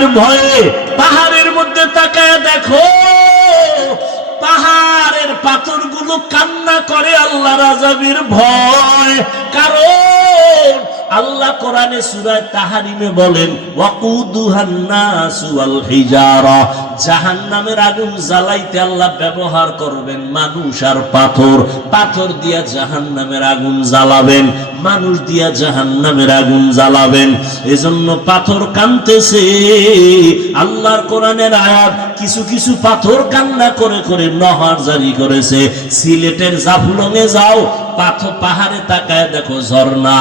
আজাবের ভয়ে পাহাড়ের মধ্যে তাকায় দেখো, পাহাড়ের পাথরগুলো কান্না করে আল্লাহ রাজাবির ভয়। কারণ আল্লাহ কোরআনে সুরায় তাহারিমে বলেন ওয়াকুদুহান্নাসু ওয়াল হিজারা জাহান্নামের আগুন জ্বালাইতে আল্লাহ ব্যবহার করবেন মানুষ আর পাথর। পাথর দিয়া জাহান্নামের আগুন জ্বালাবেন, মানুষ দিয়া জাহান্নামের আগুন জ্বালাবেন। এজন্য পাথর কানতেছে। আল্লাহর কোরআনের আয়াত, কিছু কিছু পাথর কান্না করে করে নহর জারি করেছে। সিলেটের জাফলংয়ে যাও পাথর পাহাড়ে তাকায় দেখো ঝর্ণা।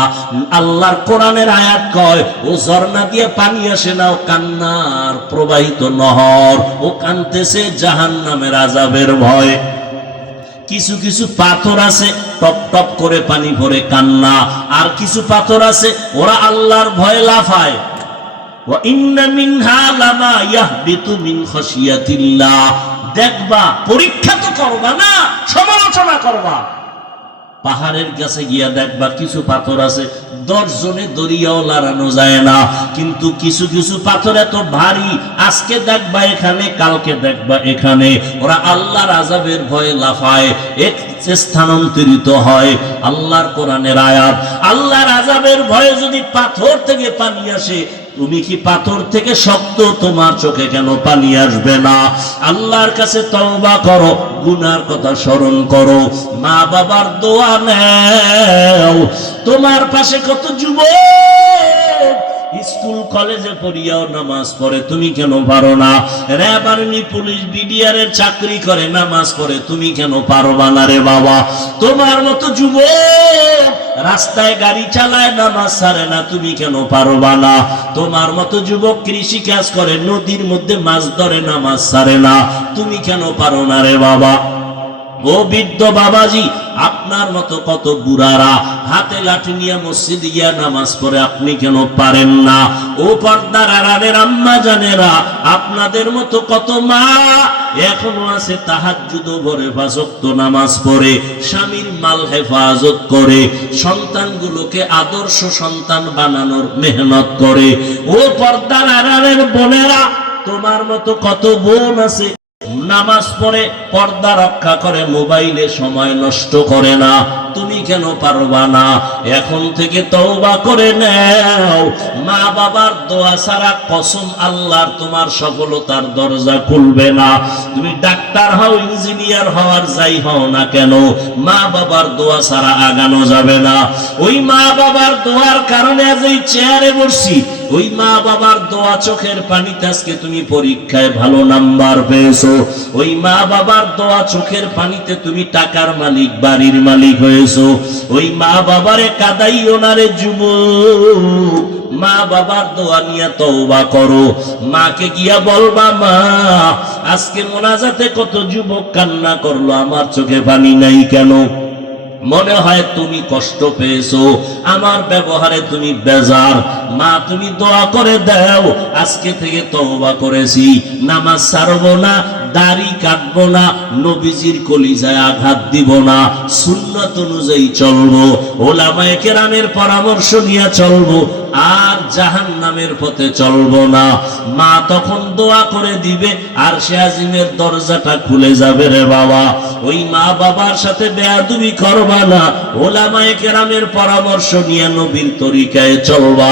আল্লাহর কোরআনের আয়াত কয়, ও ঝর্ণা দিয়ে পানি আসে না ও কান্নার প্রবাহিত নহর। ও কানতেছে জাহান নামের আজাবের ভয়। কিছু কিছু পাথর আছে, টপ টপ করে পানি ভরে কান্না। আর কিছু পাথর আছে, ওরা আল্লাহর ভয় লাফায়। দেখবা, পরীক্ষা তো করবা না, সমালোচনা করবা। পাহাড়ের কাছে গিয়া দেখবা কিছু পাথর আছে, দশজনে দরিয়াও লাড়ানো যায় না। কিন্তু কিছু কিছু পাথর এত ভারী, আজকে দেখবা এখানে, কালকে দেখবা এখানে। ওরা আল্লাহর আজাবের ভয়ে লাফায়, এক স্থানান্তরিত হয় আল্লাহর কোরআনের আয়াত। আল্লাহর আজাবের ভয়ে যদি পাথর থেকে পানি আসে, তুমি কি পাথর থেকে শক্ত? তোমার চোখে কেন পানি আসবে না? আল্লাহর কাছে তওবা করো, গুনার কথা স্মরণ করো। মা বাবার দোয়া নেও। তোমার পাশে কত যুবক? স্কুল, কলেজে পড়িয়াও নামাজ পড়ে, তুমি কেন পারো না? র্যাব আর্মি, পুলিশ, বিডিআর এর চাকরি করে, নামাজ পড়ে, তুমি কেন পারবা না রে বাবা? তোমার মতো যুবক রাস্তায় গাড়ি চালায়, নামাজ সারে না, তুমি কেন পারবা না? তোমার মতো যুবক কৃষি কাজ করে, নদীর মধ্যে মাছ ধরে, নামাজ সারে না। তুমি কেন পারো না রে বাবা? ও বৃদ্ধ বাবাজি, আপনার মতো কত বুড়ারা, হাতে লাঠি নিয়ে মসজিদ গিয়া নামাজ পড়ে আপনি কেন পারেন না? ও পর্দার আড়ালের আম্মা জানেরা, আপনাদের মতো কত মা? এখনও আছে তাহাজ্জুদ ভরে ফাজক্ত নামাজ পড়ে, স্বামীর মাল হেফাজত করে, সন্তানগুলোকে আদর্শ সন্তান বানানোর মেহনত করে। ও পর্দার আড়ালের বোনেরা, তোমার মতো কত বোন আছে? নামাজ পড়ে পর্দা রক্ষা করে মোবাইলে সময় নষ্ট করে না। তুমি কেন পারবা না? এখন থেকে তওবা করে নাও। মা বাবার দোয়া ছাড়া কসম আল্লাহর তোমার সফলতার দরজা খুলবে না। তুমি ডাক্তার হও, ইঞ্জিনিয়ার হওয়ার যাই হও না কেন মা বাবার দোয়া ছাড়া আগানো যাবে না। ওই মা বাবার দোয়ার কারণে আজ এই চেয়ারে বসছি। ওই মা বাবার দোয়া চোখের পানিতে আজকে তুমি পরীক্ষায় ভালো নাম্বার পেয়েছ। ওই মা বাবার দোয়া চোখের পানিতে তুমি টাকার মালিক, বাড়ির মালিক হয়েছো। ওই মা বাবারে কাদাইও না রে যুবক। মা বাবার দোয়া নিয়ে তওবা করো। মাকে গিয়া বলবা, মা, আজকে মোনাজাতে কত যুবক কান্না করল, আমার চোখে পানি নাই কেন? মনে হয় তুমি কষ্ট পেয়েছ। আমার ব্যবহারে তুমি বেজার। মা, তুমি দোয়া করে দাও, আজকে থেকে তওবা করেছি। নামাজ ছাড়বো না, দাড়ি কাটবো না, নবীজির কলিজায় আঘাত দিব না, সুন্নত অনুযায়ী চলবো, ওলামায়ে কেরামের পরামর্শ নিয়ে চলবো, আর জাহান নামের পথে চলবো না। মা তখন দোয়া করে দিবে, আর সে আজিমের দরজাটা খুলে যাবে রে বাবা। ওই মা বাবার সাথে বেয়াদুবি করবা না, ওলামায়ে কেরামের পরামর্শ নিয়ে নবীর তরিকায় চলবা।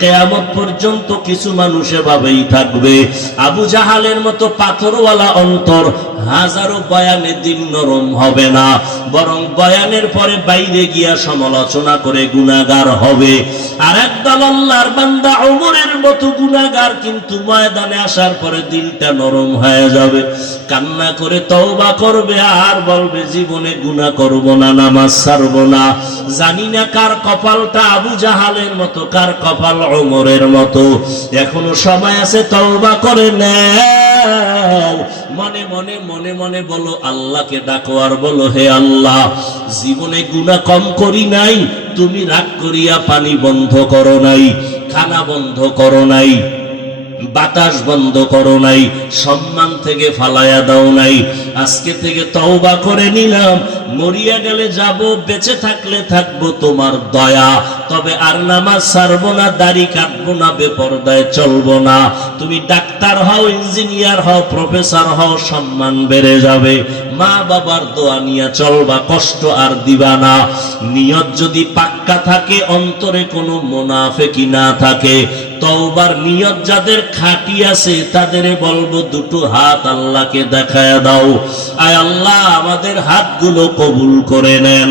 কেয়ামত পর্যন্ত কিছু মানুষ এভাবেই থাকবে। আবু জাহালের মতো পাথরওয়ালা অন্তর হাজারো বয়ানে দিন নরম হবে না। বরং বয়ানের পরে বাইরে গিয়া সমালোচনা করে গুনাগার হবে। আর একদল আল্লাহর বান্দা ওমরের মতো গুণাগার কিন্তু ময়দানে আসার পরে দিলটা নরম হয়ে যাবে। কান্না করে তওবা করবে, আর বলবে, জীবনে গুনা করব না, নামাজ ছাড়ব না। জানি না কার কপালটা আবু জাহালের মতো, কার কপাল ওমরের মতো। এখনও সময় আছে, তওবা করে নেও মনে মনে মনে মনে বলো, আল্লাহকে ডাকো আর বলো, হে আল্লাহ, জীবনে গুণা কম করি নাই, তুমি রাগ করিয়া পানি বন্ধ করো নাই, খানা বন্ধ করো নাই। বাতাস বন্ধ করো নাই, সম্মান থেকে ফালায়া দাও নাই। আজকে থেকে তওবা করে নিলাম, মরিয়া গেলে যাব, বেঁচে থাকলে থাকব তোমার দয়া। তবে আর নামাজ ছাড়বো না, দাড়ি কাটবো না, বেপরদায় চলবো না। তুমি ডাক্তার হও, ইঞ্জিনিয়ার হও, প্রফেসর হও, সম্মান বেড়ে যাবে। মা বাবার দোয়া নিয়ে চলবা, কষ্ট আর দিবা না। নিয়ত যদি পাক্কা থাকে, অন্তরে কোনো মোনাফেকি না থাকে। তওবার নিয়ত যাদের খাটি আছে তাদের বলব দুটো হাত আল্লাহকে দেখায় দাও। আয় আল্লাহ, আমাদের হাতগুলো কবুল করে নেন।